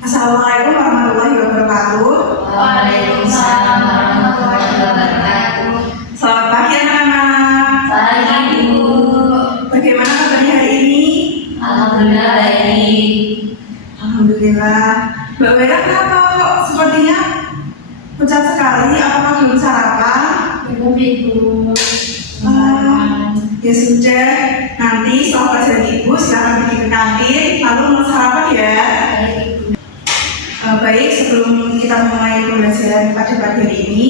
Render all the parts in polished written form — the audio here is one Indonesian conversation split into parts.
Assalamualaikum warahmatullahi wabarakatuh. Waalaikumsalam warahmatullahi wabarakatuh. Selamat pagi anak-anak. Pagi Bu. Bagaimana kabarnya hari ini? Alhamdulillah baik. Alhamdulillah. Mbak Wera kenapa kok sepertinya pucat sekali? Apakah belum sarapan? Belum Ibu. Ya sudah, nanti setelah pelajaran Ibu silakan pergi ke kantin lalu mau sarapan ya. Baik, sebelum kita memulai pembelajaran pada pagi hari ini,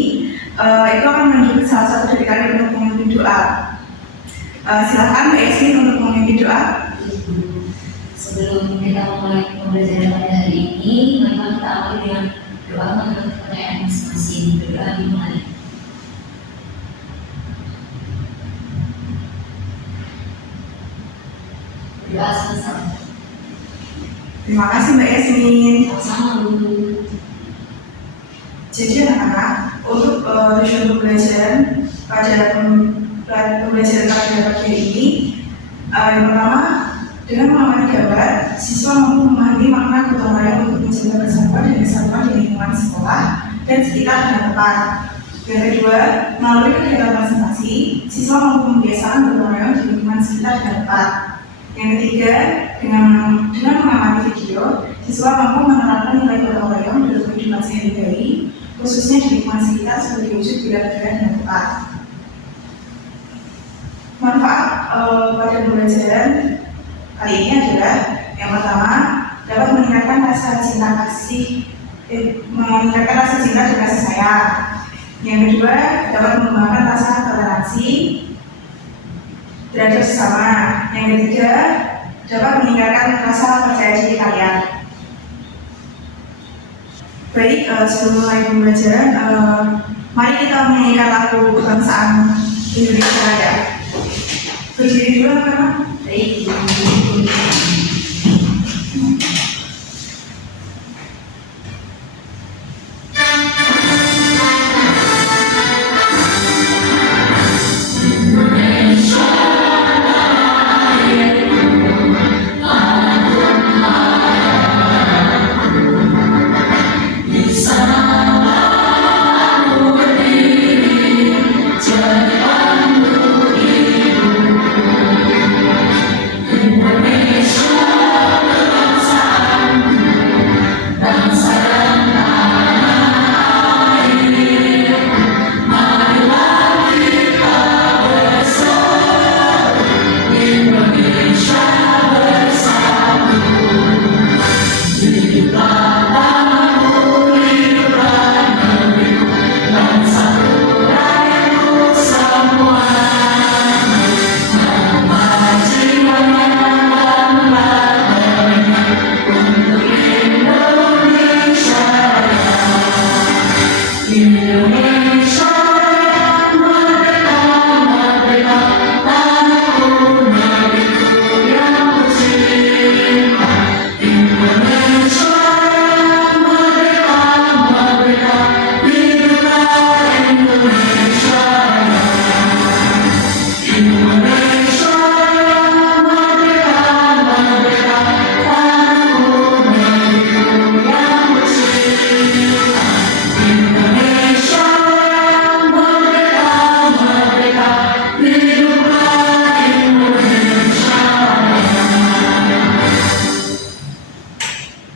itu akan menunjuk salah satu dari kalian untuk memimpin doa. Silakan Mbak Yasmin untuk memimpin doa. Sebelum kita memulai pembelajaran pada hari ini, mari kita awali dengan doa menurut pertanyaan masing-masing. Doa dimulai. Doa selesai. Terima kasih Mbak Yasmin. Sama-sama Bu. Jadi anak-anak, untuk tujuan pembelajaran pada pembelajaran pada pagi hari ini, yang pertama, dengan mengamati gambar, siswa mampu memahami makna gotong royong untuk menjaga persatuan dan kesatuan di lingkungan sekolah dan sekitar dengan tepat. Yang kedua, melalui kegiatan presentasi, siswa mampu membiasakan gotong royong di lingkungan sekitar dengan tepat. Yang ketiga, dengan mengamati video, siswa mampu menerapkan nilai gotong royong dalam kehidupan sehari-hari, khususnya di lingkungan sekitar sebagai wujud bela negara dan tepat. Manfaat pada pembelajaran kali ini adalah yang pertama, dapat meningkatkan rasa cinta dan kasih sayang. Yang kedua, dapat mengembangkan rasa toleransi terhadap sesama. Yang ketiga, dapat meningkatkan rasa percaya diri kalian. Baik, sebelum mulai pembelajaran, mari kita menyanyikan lagu kebangsaan Indonesia Raya. Berdiri dulu anak-anak. Baik.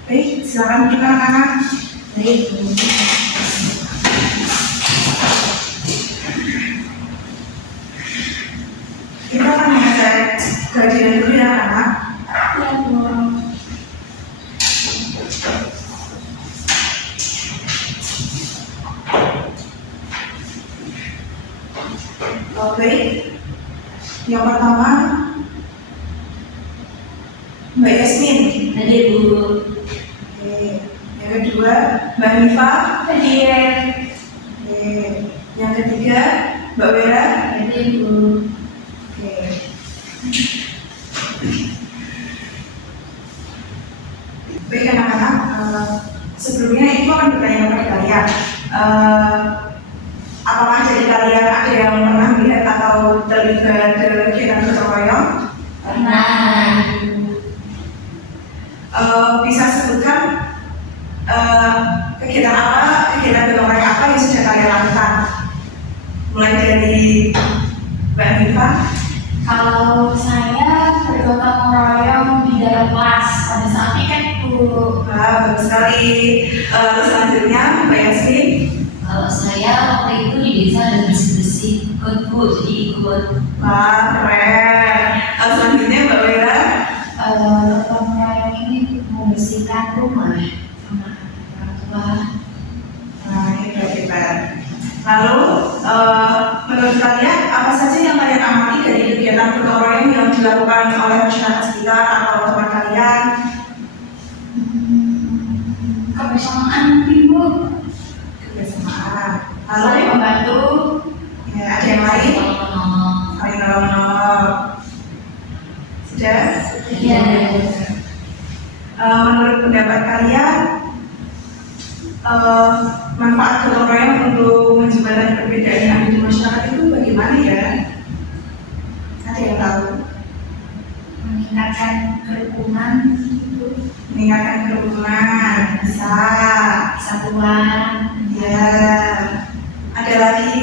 Baik, silakan kita anak-anak. Baik. Kita akan mengecek kajian dulu ya anak-anak. Ya Bu. Oke, yang pertama Mbak Yasmin. Hadir Bu. Oke. Yang kedua Mbak Nifa. Hadir. Oke. Yang ketiga Mbak Wera. Hadir Bu. Oke. Baik anak-anak, sebelumnya itu akan bertanya kepada kalian. Apakah dari kalian ada yang pernah melihat atau terlibat dalam kegiatan gotong royong? Pernah. Bisa sebutkan Anifa? Kalau saya bergotong royong di dalam kelas pada saat piket itu. Wah, bagus sekali. Selanjutnya, Mbak Yasmin. Kalau saya waktu itu di desa ada bersih-bersih ikut Bu, jadi ikut. Wah, keren. Selanjutnya, Mbak Wira. Gotong royong ini untuk membersihkan rumah sama orang tua. Nah, ini keren. Lalu, menurut kalian, apa saja yang kalian amati dari kegiatan gotong royong yang dilakukan oleh masyarakat sekitar atau teman kalian? Kebersamaan ibu, Kebersamaan. saling Lalu, membantu. ya, ada yang lain? Tolong-tolong. Saling nolong-nolong. Sudah? Iya. Menurut pendapat kalian, manfaat gotong royong untuk menjembatani perbedaan yang ada di masyarakat itu bagaimana ya? Ada yang tahu? Meningkatkan kerukunan itu, Meningkatkan kerukunan, bisa. kesatuan. Ya. Ada lagi?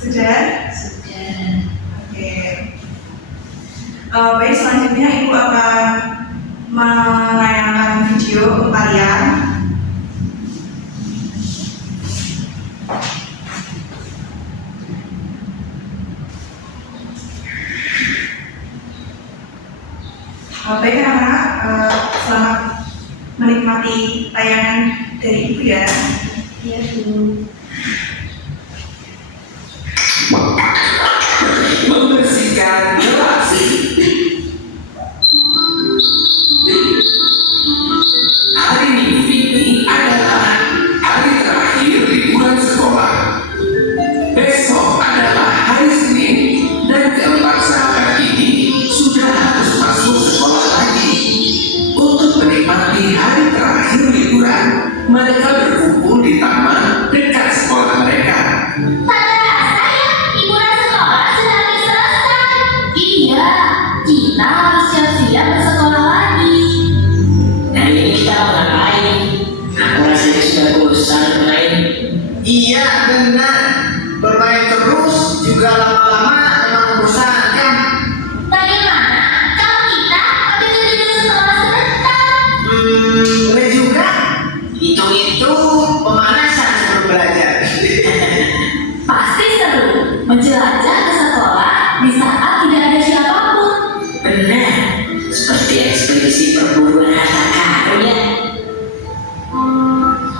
Sudah? Sudah. Oke. Baik, selanjutnya Ibu akan menayangkan video untuk kalian. Baik anak-anak, selamat menikmati tayangan dari Ibu ya. Iya Bu. Membersihkan relasi. Hari Minggu ini adalah hari terakhir liburan sekolah. Besok adalah hari Senin dan keempat sahabat ini sudah harus masuk sekolah lagi. Untuk menikmati hari terakhir liburan, mereka berkumpul di taman dekat sekolah mereka. Liburan sekolah sudah habis selesai. Iya, kita harus siap-siap bersekolah lagi. Hari ini kita mau ngapain? Aku rasanya sudah bosan bermain. Iya benar, bermain terus juga lama-lama memang membosankan. Bagaimana kalau kita ambil tidur sekolah sebentar? Boleh juga. Itu pemanasan sebelum belajar. Pasti seru menjelajah ke sekolah di saat tidak ada siapapun. Benar, seperti ekspedisi perburuan harta karun ya.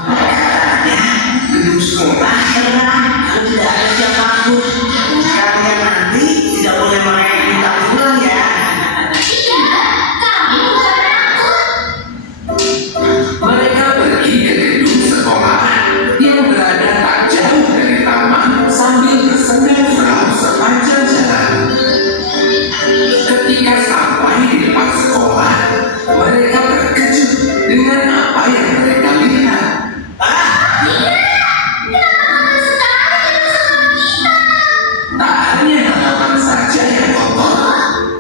Katanya gedung sekolah serem kalau tidak ada siapapun. Kalian nanti tidak boleh mereka minta pulang ya. Iya, kami bukan penakut. Mereka pergi ke gedung sekolah yang berada tak jauh dari taman sambil bersandar perahu sepanjang jalan. Ketika sampai di depan sekolah, mereka terkejut dengan apa yang mereka lihat. Tak hanya halaman saja yang kotor,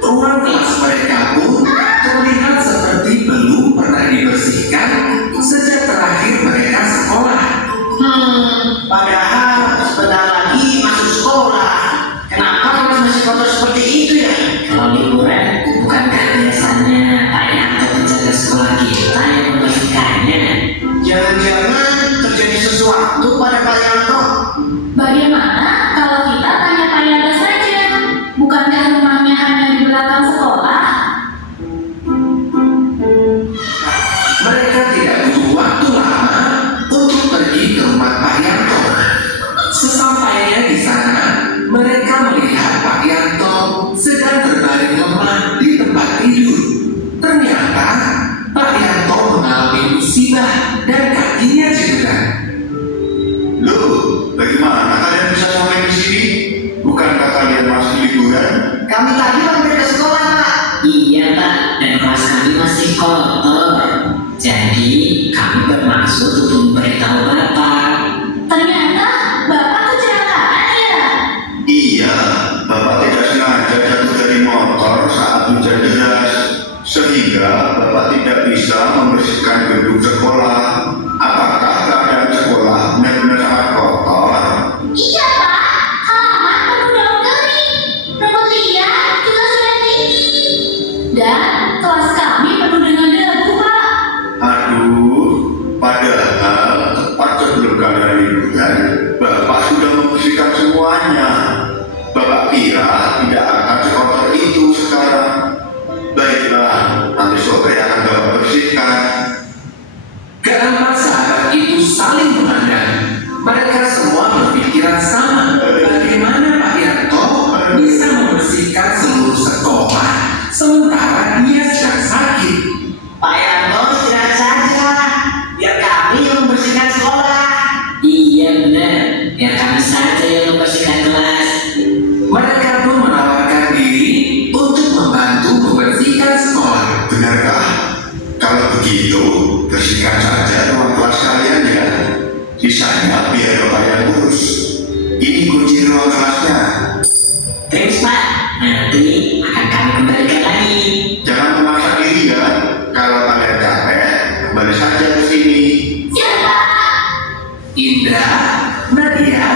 ruang kelas mereka pun terlihat seperti belum pernah dibersihkan sejak terakhir mereka sekolah. Padahal sebentar lagi masuk sekolah. Kenapa kelas masih kotor seperti itu ya? Kalau liburan, bukankah biasanya Pak Yanto penjaga sekolah kita yang membersihkannya? Jangan-jangan terjadi sesuatu pada Pak Yanto. Bagaimana kalau kita tanya Pak Yanto saja? Bukankah rumahnya hanya di belakang sekolah? Mereka tidak butuh waktu lama untuk pergi ke rumah Pak Yanto. Sesampainya di sana, mereka melihat Pak Yanto sedang berbaring lemah di tempat tidur. Ternyata Pak Yanto mengalami musibah dan kakinya cedera. Loh, bagaimana kalian bisa sampai di sini? Bukankah kalian masih liburan? Kami tadi mampir ke sekolah, Pak. Iya Pak, dan kelas kami masih kotor. Jadi kami bermaksud untuk memberitahu Bapak. Ternyata Bapak kecelakaan ya? Iya, Bapak tidak sengaja jatuh dari motor saat hujan deras, sehingga Bapak tidak bisa membersihkan gedung sekolah. Apakah keadaan sekolah benar-benar sangat kotor? Iya Pak, halaman nanti akan kami kembalikan lagi. Jangan memaksa diri ya. Kalau kalian capek, kembali saja ke sini. Indra, Nadia,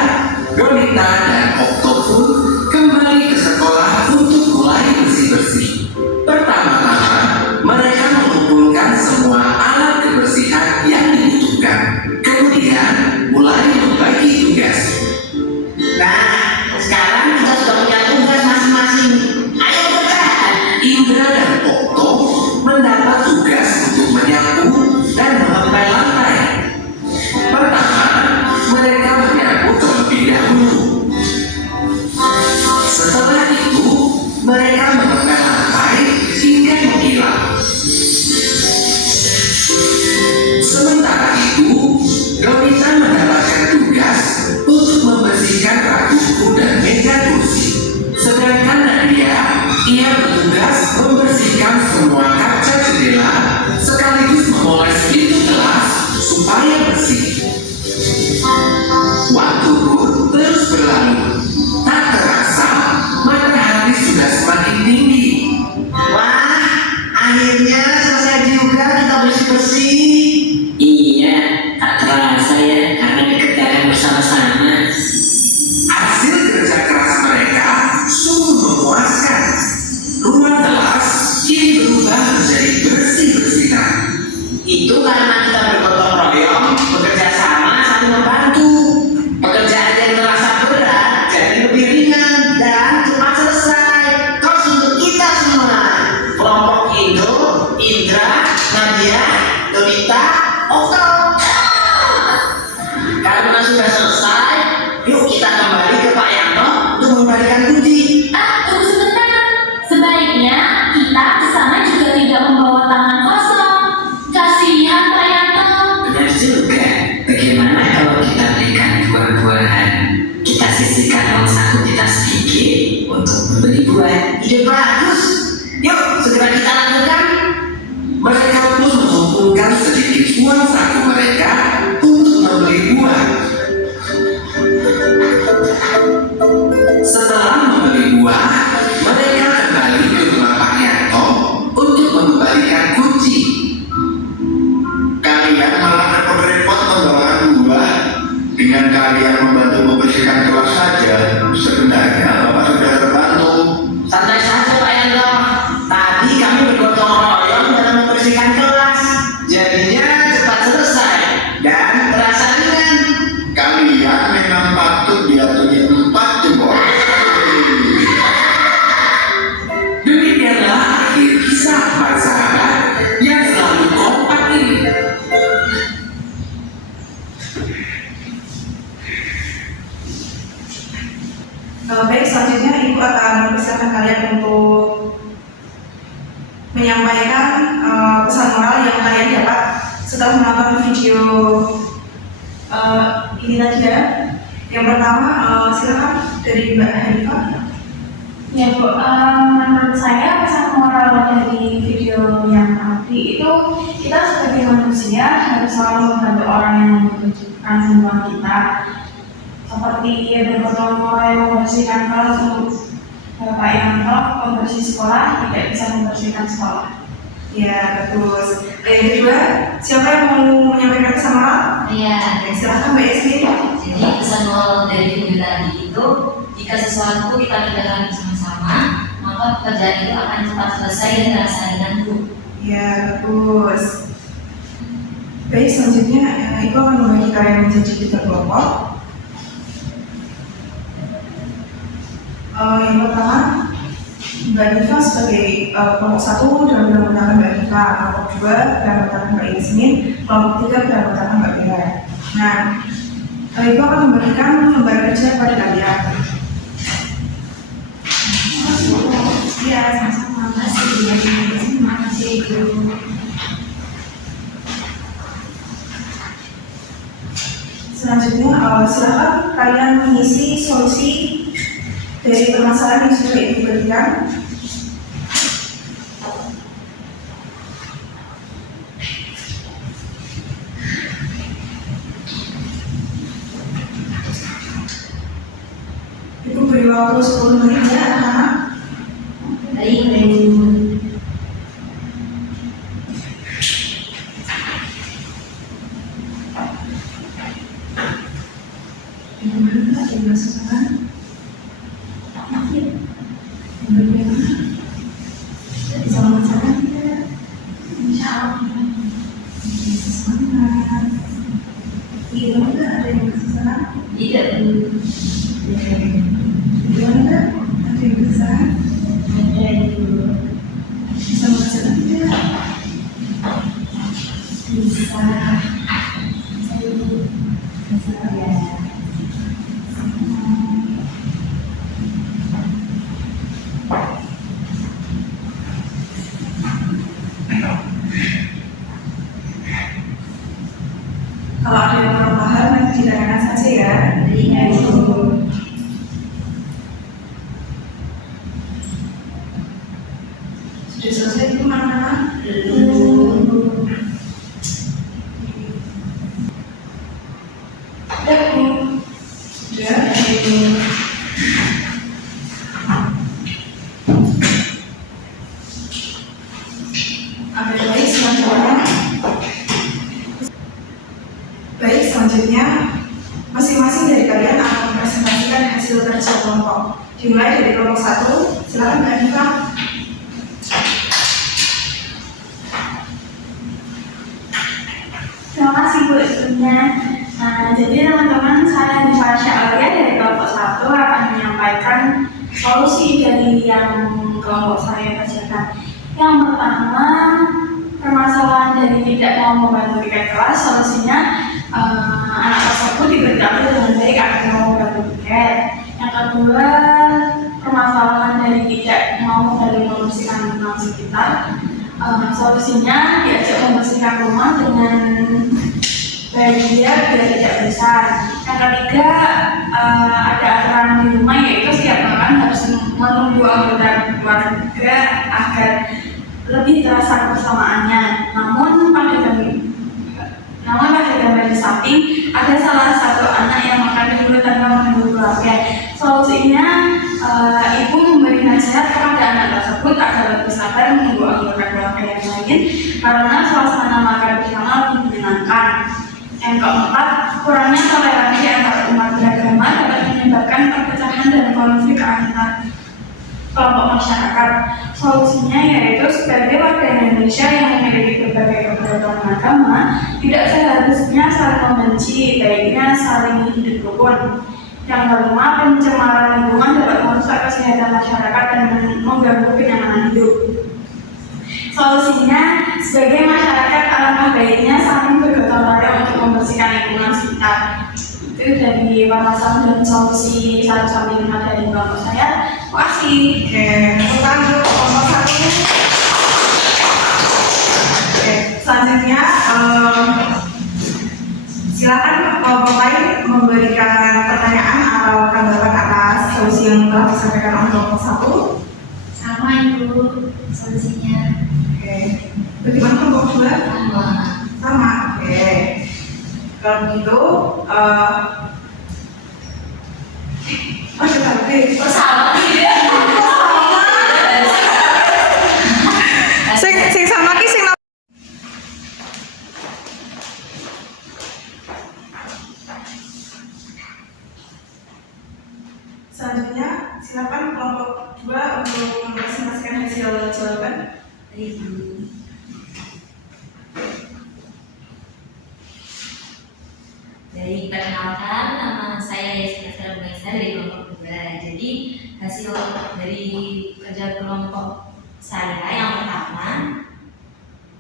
Donita, dan Okto pun kembali ke sekolah untuk mulai bersih-bersih. Pertama-tama, mereka mengumpulkan semua alat kebersihan yang dibutuhkan. Kemudian, mulai membagi tugas. Nah, sekarang kita sudah punya tugas masing-masing. Ayo bekerja. Indra dan Okto mendapat tugas untuk menyapu dan mengepel lantai. Pertama, mereka menyapu terlebih dahulu. Setelah itu, mereka mengepel lantai hingga menghilang. Sementara itu, Donita mendapatkan tugas untuk membersihkan rak buku dan meja kursi. Sedangkan Nadia, ia bertugas membersihkan semua kaca jendela sekaligus memoles pintu kelas supaya bersih. Waktu pun terus berlalu. Tak terasa, matahari sudah semakin tinggi. Wah, akhirnya selesai juga kita bersih-bersih. Iya, tak terasa ya karena dikerjakan bersama-sama. Hasil kerja keras mereka sungguh memuaskan. Ruang kelas kini berubah menjadi bersih-bersihan. Itu karena kita bergotong royong, bekerja sama, saling membantu. Pekerjaan yang terasa berat jadi lebih ringan dan cepat selesai. Terus untuk kita semua, kelompok Indo, Indra, Nadia, Donita, Okto. Karena sudah selesai, yuk kita kembali ke Pak Yanto untuk mengembalikan kunci. Tunggu sebentar. Sebaiknya kita ke sana juga tidak membawa tangan kosong. Kasihan Pak Yanto. Benar juga. Bagaimana kalau kita berikan buah-buahan? Kita sisihkan uang saku kita sedikit untuk membeli buah. Ide bagus. Yuk segera kita lakukan. Mereka pun mengumpulkan sedikit uang saku mereka untuk membeli buah. Setelah membeli buah, mereka kembali ke rumah Pak Yanto untuk mengembalikan kunci. Kalian malah repot-repot membawakan buah. Dengan kalian membantu membersihkan kelas saja, sebenarnya Bapak sudah terbantu. Santai saja Pak Yanto. Tadi kami bergotong royong dalam membersihkan kelas. Jadinya cepat selesai dan terasa ringan. Kalian memang patut diaturi 4 jempol. Demikianlah akhir kisah para sahabat yang selalu kompak ini. Baik, selanjutnya Ibu akan mempersilakan kalian untuk menyampaikan pesan moral yang kalian dapat setelah menonton video ini tadi ya. Yang pertama, silakan dari Mbak Hanifah. Ya Bu, menurut saya pesan moral dari video yang tadi itu kita sebagai manusia harus selalu membantu orang yang membutuhkan bantuan kita. Seperti bergotong royong membersihkan kelas untuk Bapak Yanto, pembersih sekolah tidak bisa membersihkan sekolah. Ya, betul. Yang kedua, siapa yang mau menyampaikan pesan moral? Iya. Silakan Mbak Yasmin. Jadi pesan moral dari video tadi itu, jika sesuatu kita kerjakan bersama-sama, maka pekerjaan itu akan cepat selesai dan terasa ringan, Bu. Ya, bagus. Baik, selanjutnya Ibu akan membagi kalian menjadi 3 kelompok. Yang pertama, Mbak Diva sebagai kelompok 1 dan beranggotakan Mbak Diva, kelompok 2 beranggotakan Mbak Yasmin, kelompok 3 beranggotakan Mbak Mira. Nah, Ibu akan membagikan lembar kerja kepada kalian. Iya, sama-sama. Terima kasih, Ibu. Selanjutnya, silakan kalian mengisi solusi dari permasalahan yang sudah Ibu berikan. Ibu beri waktu 10 menit ya anak-anak. Ibu. Gimana Kak? Ada kesusahan? Bagaimana? Bisa mengerjakan tidak? Insya Allah. Bisa semangat. Gimana Kak? Ada yang kesusahan? Tidak, Bu. Gimana Kak? Ada yang kesusahan? Ada, Ibu. Bisa mengerjakan tidak? Bisa. Bisa Ya. Kalau ada yang kurang paham nanti ditanyakan saja ya. Iya, Ibu. Sudah selesai itu mana? Belum. Sudah Bu. Sudah. Oke, baik selanjutnya. Baik, selanjutnya masing-masing dari kalian akan mempresentasikan hasil kerja kelompok. Dimulai dari kelompok 1, silakan Mbak Diva. Terima kasih Bu sebelumnya. Nah, jadi teman-teman, saya di Alia dari kelompok 1 akan menyampaikan solusi dari yang kelompok saya kerjakan. Yang pertama, permasalahan dari tidak mau membantu tiket kelas, solusinya anak tersebut diberitahu dengan baik agar mau membantu tiket. Yang kedua, permasalahan dari tidak mau membantu membersihkan lingkungan sekitar, solusinya diajak membersihkan rumah dengan bahagia biar tidak besar. Yang ketiga, ada aturan di rumah yaitu setiap makan harus menunggu anggota keluarga agar lebih terasa kebersamaannya. Namun pada gambar di samping ada salah satu anak yang makan di mulut tanpa menunggu keluarga. Solusinya, ibu memberi nasihat kepada anak tersebut agar lebih sabar menunggu anggota keluarga yang lain karena suasana makan bersama lebih menyenangkan. Yang keempat, kurangnya toleransi antar umat beragama dapat menyebabkan perpecahan dan konflik antar kelompok masyarakat. Solusinya yaitu sebagai warga Indonesia yang memiliki berbagai keberagaman agama, tidak seharusnya saling membenci, baiknya saling hidup rukun. Yang kelima, pencemaran lingkungan dapat merusak kesehatan masyarakat dan mengganggu kenyamanan hidup. Solusinya, sebagai masyarakat alangkah baiknya saling bergotong royong untuk membersihkan lingkungan sekitar. Itu dari permasalahan dan solusi 1-5 dari kelompok saya. Terima kasih. Oke, tepuk tangan untuk kelompok 1. Oke, selanjutnya silakan kelompok lain memberikan pertanyaan atau tanggapan atas solusi yang telah disampaikan oleh kelompok 1. Sama, Ibu. Solusinya Oke, bagaimana kelompok 2? sama. Sama, oke. Kalau begitu, Sama sih ya. sing sama ki sing selanjutnya silakan kelompok 2 untuk mempresentasikan hasil jawaban. Ibu. Dari perkenalkan, nama saya Yasmin Sarabangsa dari kelompok 2. Jadi hasil dari kerja kelompok saya yang pertama,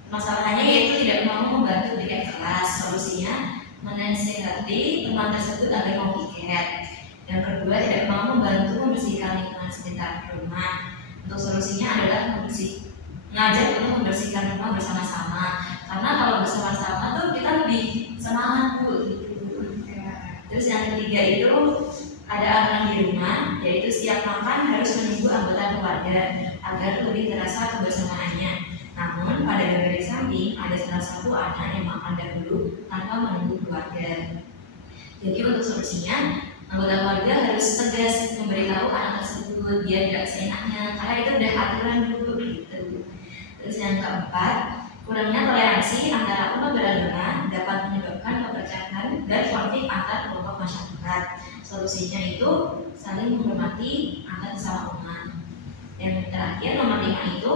masalahnya yaitu tidak mau membantu tiket kelas. Solusinya menasihati teman tersebut agar mau tiket. Yang kedua, tidak mau membantu membersihkan lingkungan sekitar rumah. Untuk solusinya adalah ngajak untuk membersihkan rumah bersama-sama. Karena kalau bersama-sama tuh kita lebih semangat Bu. Terus yang ketiga itu ada aturan di rumah, yaitu setiap makan harus menunggu anggota keluarga agar lebih terasa kebersamaannya. Namun pada gambar di samping ada salah satu anak yang makan dahulu tanpa menunggu keluarga. Jadi untuk solusinya, anggota keluarga harus tegas memberitahu anak tersebut tersebut biar tidak seenaknya, karena itu udah aturan dulu gitu. Terus yang keempat, kurangnya toleransi antara umat beragama dapat menyebabkan kepercayaan dan konflik antar kelompok masyarakat. Solusinya itu saling menghormati antar sesama umat. Yang terakhir, nomor 5 itu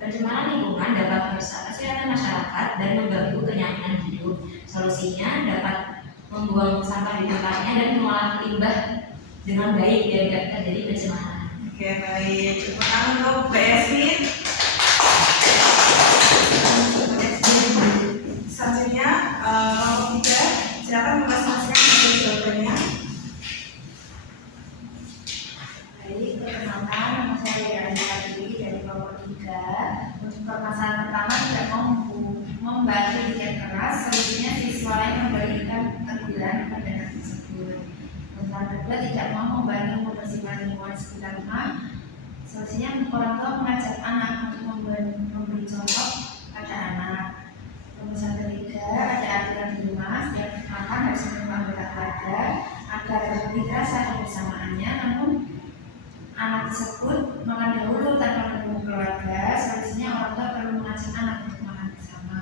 pencemaran lingkungan dapat merusak kesehatan masyarakat dan mengganggu kenyamanan hidup. Solusinya dapat membuang sampah di tempatnya dan mengolah limbah dengan baik biar tidak terjadi pencemaran. Oke, baik. Tepuk tangan untuk Mbak Yasmin. Selanjutnya, kelompok 3, silakan mempresentasikan hasil jawabannya. Baik, perkenalkan, nama saya Yara Kadiri dari kelompok 3. Untuk permasalahan pertama, tidak mampu membantu kerja keras, solusinya siswa lain memberikan teguran kepada anak tersebut. Permasalahan kedua, tidak mau membantu membersihkan lingkungan sekitar rumah, solusinya orang tua mengajak anak untuk memberi contoh pada anak. Permasalahan ketiga, ada aturan di rumah, setiap makan harus menerima anggota keluarga agar lebih terasa kebersamaannya, namun anak tersebut makan dahulu tanpa menunggu keluarga. Solusinya orang tua perlu mengajak anak untuk makan bersama.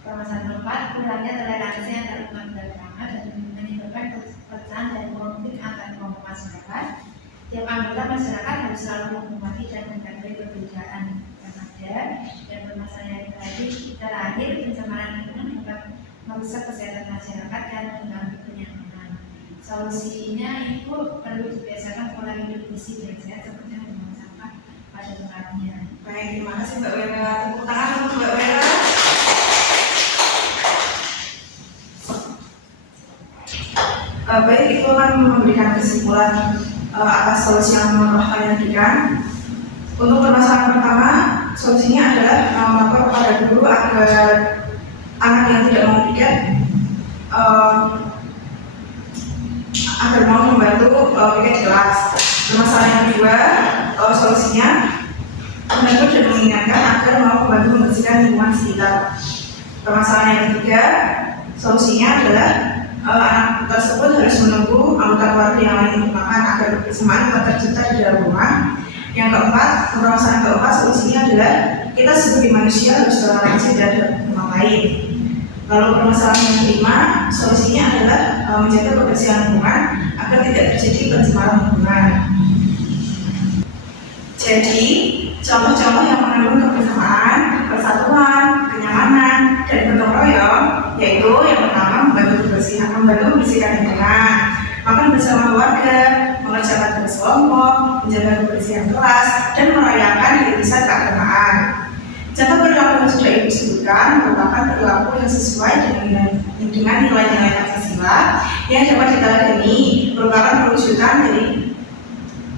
Permasalahan keempat, kurangnya toleransi antar umat beragama dan menyebabkan perpecahan dan konflik antar kelompok masyarakat. Tiap anggota masyarakat harus selalu menghormati dan menghargai perbedaan yang ada. Dan permasalahan yang terakhir, pencemaran lingkungan dapat merusak kesehatan masyarakat dan mengganggu kenyamanan. Solusinya itu perlu dibiasakan pola hidup bersih dan sehat seperti membuang sampah pada tempatnya. Baik, terima kasih Mbak Wera. Tepuk tangan untuk Mbak Wera. Baik, itu akan memberikan kesimpulan atas solusi yang telah kalian berikan. Untuk permasalahan pertama, solusinya adalah melapor kepada guru agar anak yang tidak mau piket agar mau membantu piket kelas. Permasalahan yang kedua, solusinya menegur dan mengingatkan agar mau membantu membersihkan lingkungan sekitar. Permasalahan yang ketiga, solusinya adalah anak tersebut harus menunggu anggota keluarga yang lain untuk makan agar kebersamaan tetap tercipta di dalam rumah. Yang keempat, permasalahan keempat, solusinya adalah kita sebagai manusia harus toleransi terhadap orang lain. Lalu permasalahan yang kelima, solusinya adalah menjaga kebersihan lingkungan agar tidak terjadi pencemaran lingkungan. Jadi, contoh-contoh yang mengandung kebersamaan, persatuan, kenyamanan, dan gotong royong, yaitu yang pertama membantu membersihkan lingkungan, makan bersama keluarga, mengerjakan tugas kelompok, menjaga kebersihan kelas, dan merayakan hari besar keagamaan. Contoh perilaku yang sudah Ibu sebutkan merupakan perilaku yang sesuai dengan nilai-nilai Pancasila yang dapat diteladani, merupakan perwujudan dari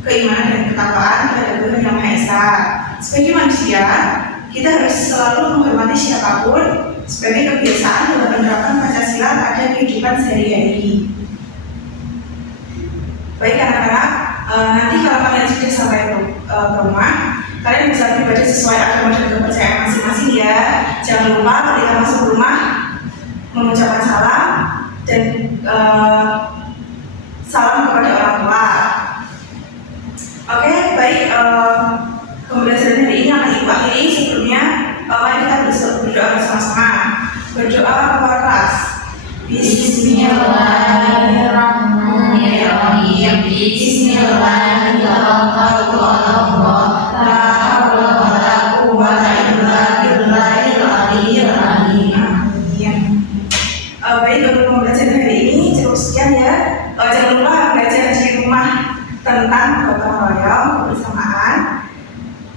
keimanan dan ketakwaan kepada Tuhan Yang Maha Esa. Sebagai manusia, kita harus selalu menghormati siapapun sebagai kebiasaan dalam menerapkan Pancasila pada kehidupan sehari-hari. Baik anak-anak, nanti kalau kalian sudah sampai ke rumah, kalian bisa beribadah sesuai agama dan kepercayaan masing-masing ya. Jangan lupa ketika masuk rumah mengucapkan salam dan salam kepada orang tua. Oke, baik. Pembelajaran hari ini akan Ibu akhiri. Sebelumnya, mari kita berdoa bersama-sama. Berdoa kepada kelas. Bismillahirrahmanirrahim. Bismillahirrahmanirrahim. Baik, untuk pembelajaran hari ini cukup sekian ya. Jangan lupa belajar di rumah tentang gotong royong, kebersamaan,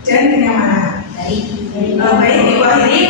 dan kenyamanan. Baik, Ibu akhiri.